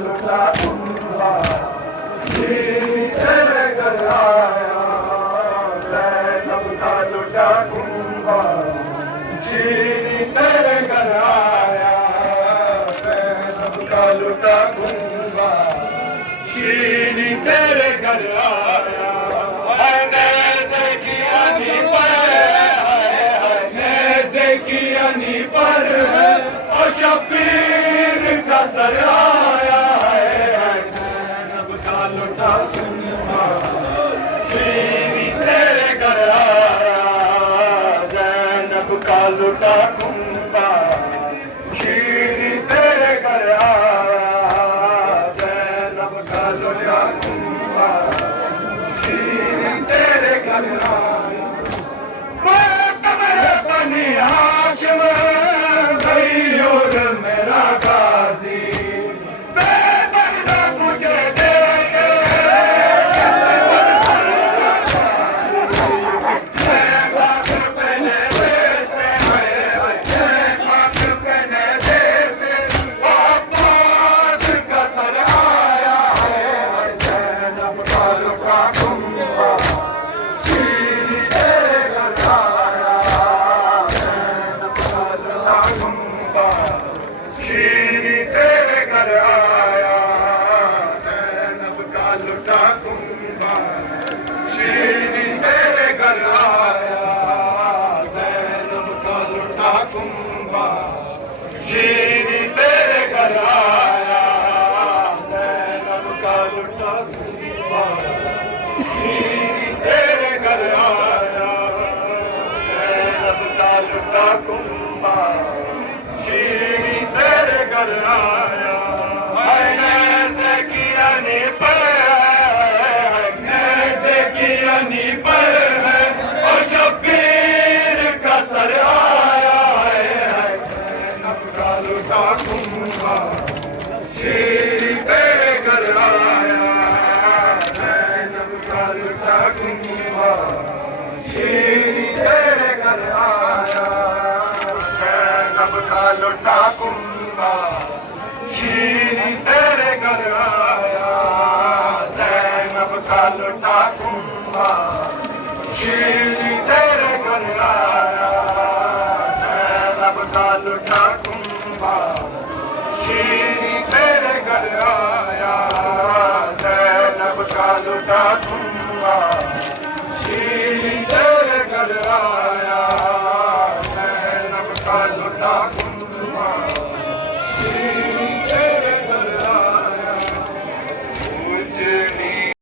लुटा दूंगा, शीरी तेरे घर आया, ज़ैनब का लुटा दूंगा, शीरी तेरे घर आया, ज़ैनब का लुटा दूंगा, शीरी तेरे घर आया। पर और शबीर का सर आया है, ज़ैनब का लुटा दूंगा, शीरी तेरे घर आया, ज़ैनब का लुटा दूंगा, शीरी तेरे घर आया, ज़ैनब का लुटा दूंगा, शीरी तेरे घर आया। बनी हाशिम गयूर मेरा गाजी, बेबर्दा मुझे देखे, खाक पहने देसे, खाक पहने देसे, अब्बास का सर आया है, ज़ैनब का लुटा दूंगा, शीरी तेरे घर आया, शीरी तेरे घर आया, ज़ैनब का लुटा दूंगा, शीरी तेरे घर आया, ज़ैनब का लुटा दूंगा, शीरी तेरे घर आया, ज़ैनब का लुटा दूंगा, शीरी तेरे घर आया, ज़ैनब का लुटा दूंगा, शीरी तेरे घर आया। ऐसे किया नी पर है और शबीर का सर आया है, ज़ैनब का लुटा दूंगा, शीरी तेरे घर आया, ज़ैनब का लुटा दूंगा, शीरी तेरे घर आया, ज़ैनब का लुटा दूंगा।